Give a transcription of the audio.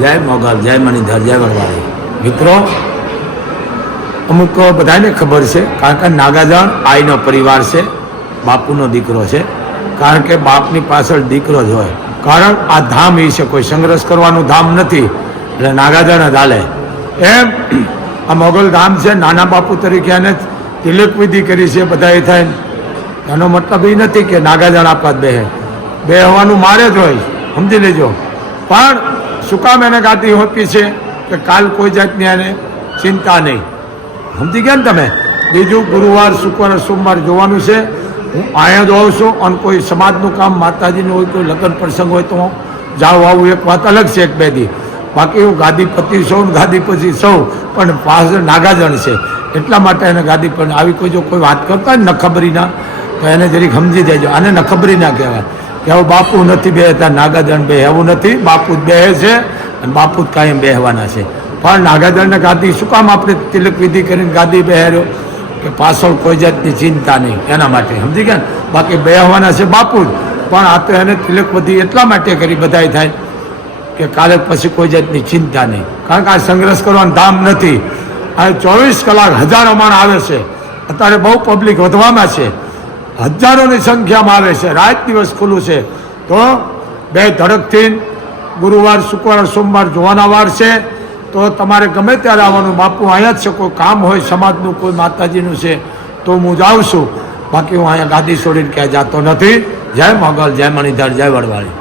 જય મોગલ, જય મણિધર, જય વડવાળી. મિત્રો, અમુક બધાને ખબર છે, કારણ કે નાગાજણ આઈનો પરિવાર છે, બાપુનો દીકરો છે. કારણ કે બાપની પાછળ દીકરો જ હોય. કારણ આ ધામ એ છે, કોઈ સંઘર્ષ કરવાનું ધામ નથી, એટલે નાગાજણ જ હાલે. એમ આ મોગલ ધામ છે, નાના બાપુ તરીકે એને તિલક વિધિ કરી છે બધા એ થાય. એનો મતલબ એ નથી કે નાગાજણ આપવા જ બેહવાનું મારે જ હોય, સમજી લેજો. પણ શું કામ એને ગાદી હોપી છે કે કાલ કોઈ જાતની એને ચિંતા નહીં, સમજી ગયા ને તમે. બીજું ગુરુવાર, શુક્રવાર, સોમવાર જોવાનું છે. હું અહીંયા જ આવું છું, અને કોઈ સમાજનું કામ, માતાજીનું હોય, કોઈ લગ્ન પ્રસંગ હોય તો હું જાઉં આવું, એક વાત અલગ છે, એક બે દી. બાકી હું ગાદીપતિ સૌ, ગાદીપતિ સૌ, પણ પાછળ નાગાજણ છે, એટલા માટે એને ગાદી પર આવી કોઈ જો કોઈ વાત કરતા હોય ને નખબરી ના, તો એને જરીક સમજી દેજો. આને નખબરી ના કહેવાય કે હવે બાપુ નથી બેહતા, નાગાજણ બે એવું નથી. બાપુ જ બેહે છે અને બાપુ જ કાયમ બેહવાના છે. પણ નાગાજળને ગાદી શું કામ આપણે તિલક વિધિ કરીને ગાદી બેહાર્યો કે પાછળ કોઈ જાતની ચિંતા નહીં, એના માટે, સમજી ગયા ને. બાકી બેહવાના છે બાપુ જ, પણ આ તો એને તિલક વિધિ એટલા માટે કરી બધાય થાય કે કાલે પછી કોઈ જાતની ચિંતા નહીં. કારણ કે આ સંઘર્ષ કરવાનું ધામ નથી. આ 24 કલાક હજારો માણસ આવે છે. અત્યારે બહુ પબ્લિક વધવામાં છે, હજારોની સંખ્યામાં આવે છે, રાત દિવસ ખુલ્લું છે. તો બે ધડકથી ગુરુવાર, શુક્રવાર, સોમવાર જોવાના વાર છે. તો તમારે ગમે ત્યારે આવવાનું. બાપુ અહીંયા જ છે, કોઈ કામ હોય સમાજનું, કોઈ માતાજીનું છે તો હું જાઉં છું. બાકી હું અહીંયા ગાદી છોડીને ક્યાંય જતો નથી. જય મોગલ, જય મણિધર, જય વડવાળી.